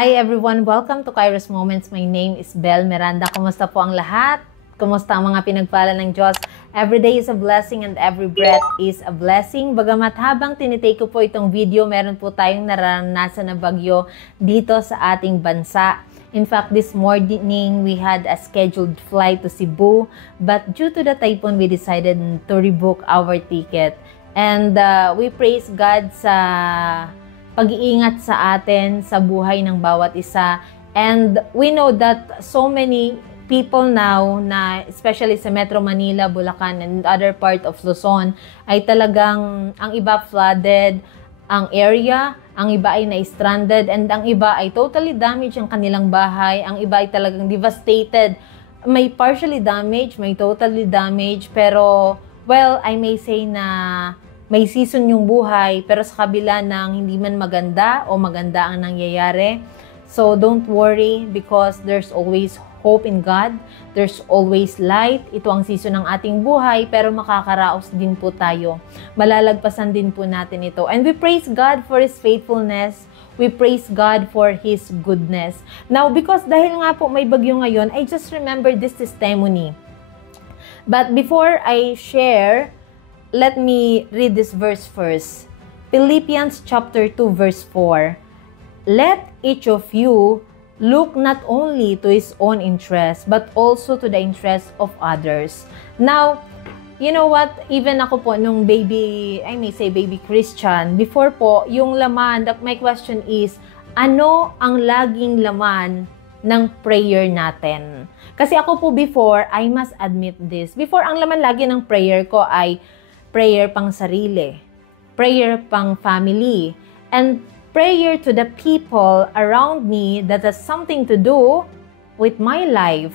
Hi everyone! Welcome to Kairos Moments. My name is Bel Miranda. Kumusta po ang lahat? Kumusta ang mga pinagpala ng Diyos? Every day is a blessing and every breath is a blessing. Bagamat habang tinitake ko po itong video, meron po tayong naranasan na bagyo dito sa ating bansa. In fact, this morning, we had a scheduled flight to Cebu. But due to the typhoon, we decided to rebook our ticket. And we praise God sa pag-iingat sa atin, sa buhay ng bawat isa. And we know that so many people now, na especially sa Metro Manila, Bulacan, and other part of Luzon, ay talagang ang iba flooded ang area, ang iba ay na-stranded, and ang iba ay totally damaged ang kanilang bahay, ang iba ay talagang devastated. May partially damaged, may totally damaged, pero, well, I may say na may season yung buhay, pero sa kabila ng hindi man maganda o maganda ang nangyayari. So, don't worry because there's always hope in God. There's always light. Ito ang season ng ating buhay, pero makakaraos din po tayo. Malalagpasan din po natin ito. And we praise God for His faithfulness. We praise God for His goodness. Now, because dahil nga po may bagyo ngayon, I just remember this testimony. But before I share, let me read this verse first. Philippians chapter 2 verse 4. Let each of you look not only to his own interest, but also to the interest of others. Now, you know what? Even ako po, nung baby, I may say baby Christian, before po, yung laman, my question is, ano ang laging laman ng prayer natin? Kasi ako po before, I must admit this, before ang laman lagi ng prayer ko ay prayer pang sarili, prayer pang family, and prayer to the people around me that has something to do with my life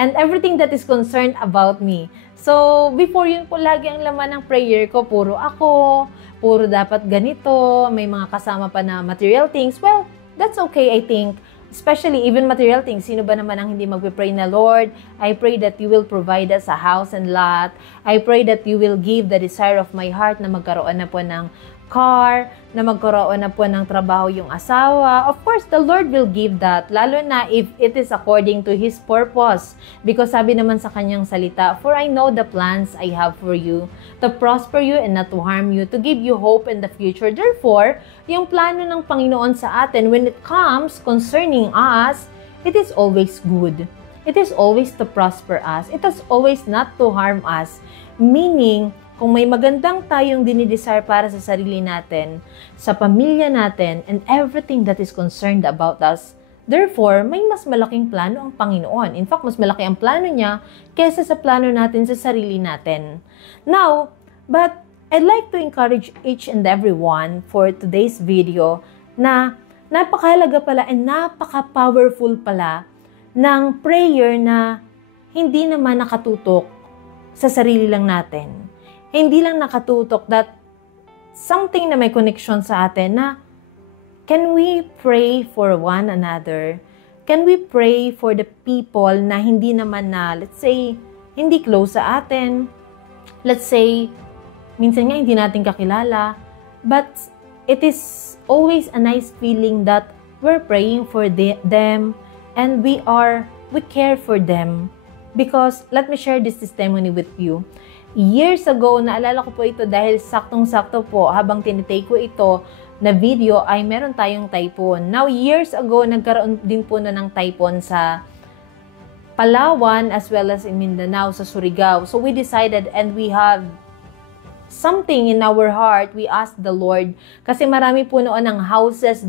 and everything that is concerned about me. So, before yun po lagi ang laman ng prayer ko, puro ako, puro dapat ganito, may mga kasama pa na material things. Well, that's okay, I think. Especially even material things, sino ba naman ang hindi magpipray na, Lord, I pray that you will provide us a house and lot. I pray that you will give the desire of my heart na magkaroon na po ng car, na magkaroon na po ng trabaho yung asawa. Of course, the Lord will give that, lalo na if it is according to His purpose. Because sabi naman sa kanyang salita, for I know the plans I have for you, to prosper you and not to harm you, to give you hope in the future. Therefore, yung plano ng Panginoon sa atin, when it comes concerning us, it is always good. It is always to prosper us. It is always not to harm us. Meaning, kung may magandang tayong dinidesire para sa sarili natin, sa pamilya natin, and everything that is concerned about us, therefore, may mas malaking plano ang Panginoon. In fact, mas malaki ang plano niya kaysa sa plano natin sa sarili natin. Now, but I'd like to encourage each and everyone for today's video na napakahalaga pala and napaka-powerful pala ng prayer na hindi naman nakatutok sa sarili lang natin. Hindi lang nakatutok that something na may connection sa atin na can we pray for one another? Can we pray for the people na hindi naman na, let's say, hindi close sa atin? Let's say, minsan nga hindi natin kakilala. But it is always a nice feeling that we're praying for them and we care for them. Because, let me share this testimony with you. Years ago, naalala ko po ito dahil saktong-sakto po habang tinitake ko ito na video ay meron tayong typhoon. Now, years ago, nagkaroon din po na ng typhoon sa Palawan as well as in Mindanao, sa Surigao. So, we decided and we have something in our heart. We asked the Lord kasi marami po noon ang houses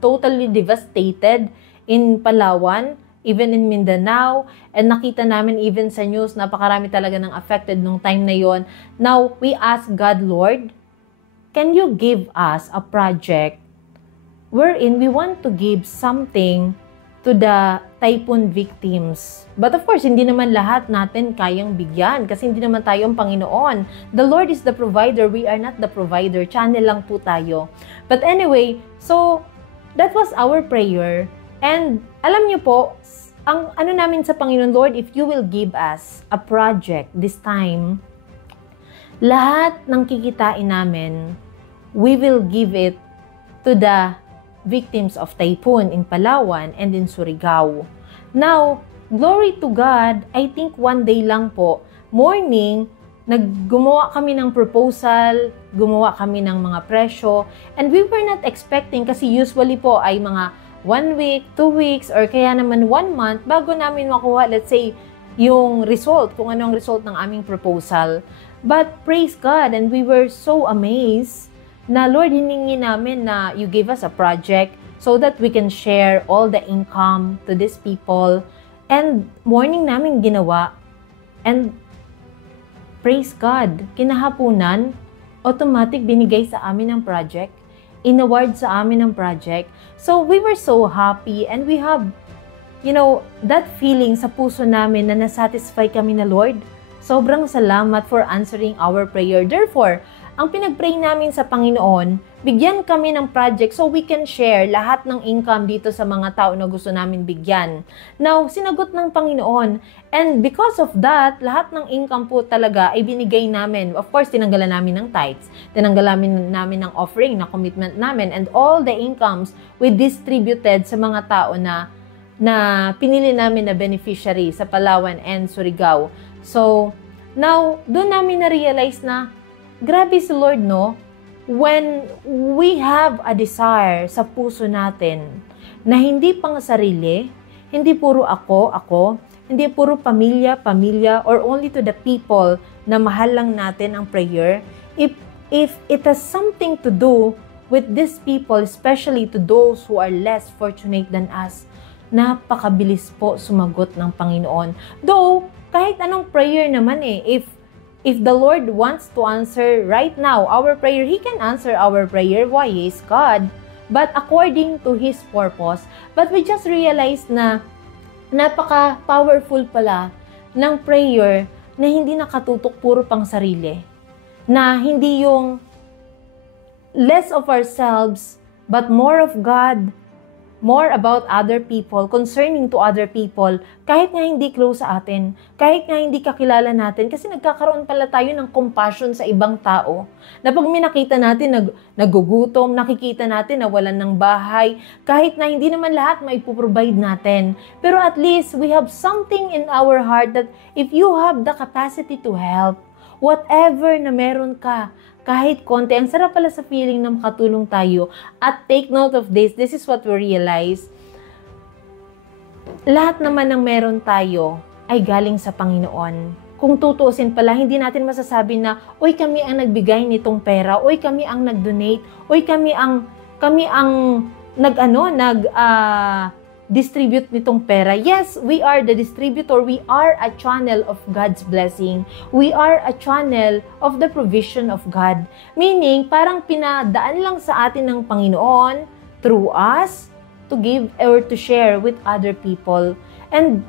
totally devastated in Palawan, even in Mindanao, and nakita namin even sa news, napakarami talaga ng affected nung time na yon. Now, we ask God, Lord, can you give us a project wherein we want to give something to the typhoon victims? But of course, hindi naman lahat natin kayang bigyan kasi hindi naman tayo ang Panginoon. The Lord is the provider, we are not the provider. Channel lang po tayo. But anyway, so, that was our prayer. And alam niyo po, ang ano namin sa Panginoon, Lord, if you will give us a project this time, lahat ng kikitain namin, we will give it to the victims of typhoon in Palawan and in Surigao. Now, glory to God, I think one day lang po, morning, gumawa kami ng proposal, gumawa kami ng mga presyo, and we were not expecting kasi usually po ay mga 1 week, 2 weeks, or kaya naman 1 month bago namin makuha, let's say, yung result, kung ano ang result ng aming proposal. But praise God, and we were so amazed na Lord, hiningi namin na you give us a project so that we can share all the income to these people. And morning namin ginawa. And praise God, kinahapunan, automatic binigay sa amin ang project. In-award sa amin ang project. So we were so happy and we have, that feeling sa puso namin na nasatisfy kami na Lord. Sobrang salamat for answering our prayer. Therefore, ang pinag-pray namin sa Panginoon, bigyan kami ng project so we can share lahat ng income dito sa mga tao na gusto namin bigyan. Now, sinagot ng Panginoon. And because of that, lahat ng income po talaga ay binigay namin. Of course, tinanggalan namin ng tithes. Tinanggalan namin ng offering, na commitment namin. And all the incomes we distributed sa mga tao na pinili namin na beneficiary sa Palawan and Surigao. So, now, doon namin na-realize na grabe si Lord, no? When we have a desire sa puso natin na hindi pang sarili, hindi puro ako, hindi puro pamilya, or only to the people na mahal lang natin ang prayer, if it has something to do with these people, especially to those who are less fortunate than us, napakabilis po sumagot ng Panginoon. Though, kahit anong prayer naman if the Lord wants to answer right now our prayer, He can answer our prayer. Why? He is God. But according to His purpose. But we just realized na napaka-powerful pala ng prayer na hindi nakatutok puro pang sarili. Na hindi yung less of ourselves, but more of God, more about other people, concerning to other people, kahit nga hindi close sa atin, kahit nga hindi kakilala natin, kasi nagkakaroon pala tayo ng compassion sa ibang tao. Na pag may nakita natin nagugutom, nakikita natin na walan ng bahay, kahit na hindi naman lahat maipoprovide natin. Pero at least we have something in our heart that if you have the capacity to help, whatever na meron ka, kahit konti, ang sarap pala sa feeling na makatulong tayo. At take note of this is what we realize. Lahat naman ng meron tayo ay galing sa Panginoon. Kung tutuusin pala, hindi natin masasabi na, uy, kami ang nagbigay nitong pera, uy, kami ang nag-donate, uy, kami ang distribute nitong pera. Yes, we are the distributor. We are a channel of God's blessing. We are a channel of the provision of God. Meaning, parang pinadaan lang sa atin ng Panginoon through us to give or to share with other people. And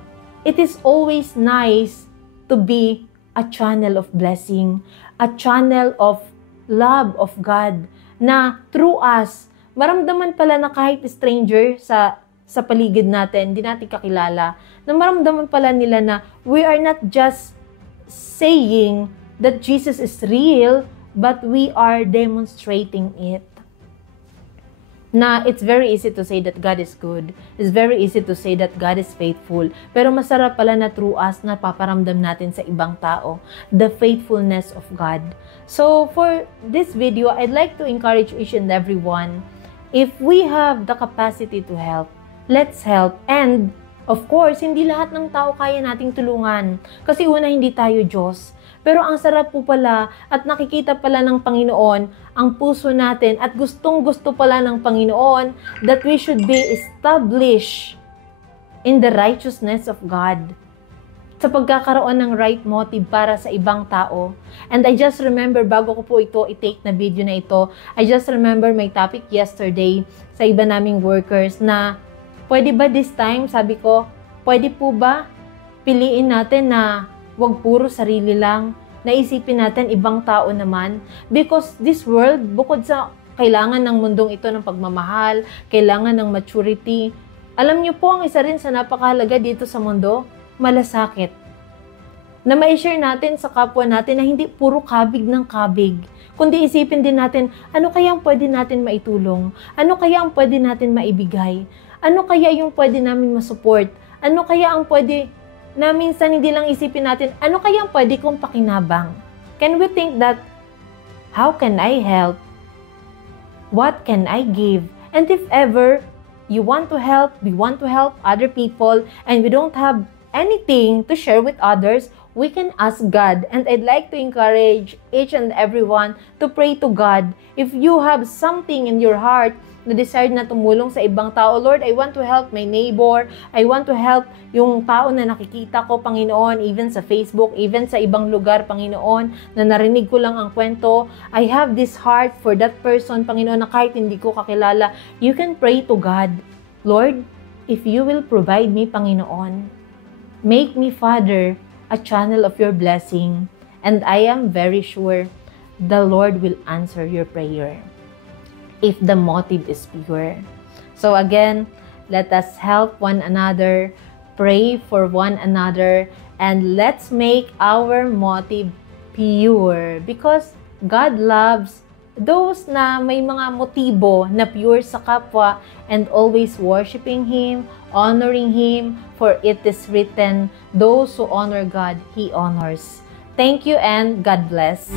it is always nice to be a channel of blessing, a channel of love of God, na through us, maramdaman pala na kahit stranger sa paligid natin, hindi natin kakilala, na maramdaman pala nila na we are not just saying that Jesus is real, but we are demonstrating it. Na it's very easy to say that God is good. It's very easy to say that God is faithful. Pero masarap pala na through us na paparamdam natin sa ibang tao the faithfulness of God. So for this video, I'd like to encourage each and everyone, if we have the capacity to help, let's help. And, of course, hindi lahat ng tao kaya nating tulungan. Kasi una, hindi tayo Diyos. Pero ang sarap po pala at nakikita pala ng Panginoon ang puso natin at gustong-gusto pala ng Panginoon that we should be established in the righteousness of God. Sa pagkakaroon ng right motive para sa ibang tao. And I just remember, bago ko po ito i-take na video na ito, I just remember my topic yesterday sa iba naming workers na pwede ba this time, sabi ko, pwede po ba piliin natin na wag puro sarili lang, naisipin natin ibang tao naman? Because this world, bukod sa kailangan ng mundong ito ng pagmamahal, kailangan ng maturity, alam niyo po ang isa rin sa napakahalaga dito sa mundo, malasakit. na ma-share natin sa kapwa natin na hindi puro kabig ng kabig, kundi isipin din natin, ano kaya ang pwede natin maitulong? Ano kaya ang pwede natin maibigay? Ano kaya yung pwede namin masupport? Ano kaya ang pwede na minsan hindi lang isipin natin, ano kaya ang pwede kong pakinabang? Can we think that, how can I help? What can I give? And if ever you want to help, we want to help other people, and we don't have anything to share with others, we can ask God. And I'd like to encourage each and everyone to pray to God. If you have something in your heart na desire na tumulong sa ibang tao, Lord, I want to help my neighbor, I want to help yung tao na nakikita ko, Panginoon, even sa Facebook, even sa ibang lugar, Panginoon, na narinig ko lang ang kwento, I have this heart for that person, Panginoon, na kahit hindi ko kakilala, you can pray to God, Lord, if you will provide me, Panginoon, make me, Father, a channel of your blessing, and I am very sure the Lord will answer your prayer if the motive is pure. So again, let us help one another, pray for one another, and let's make our motive pure because God loves those na may mga motibo na pure sa kapwa and always worshiping Him, honoring Him, for it is written, those who honor God, He honors. Thank you and God bless.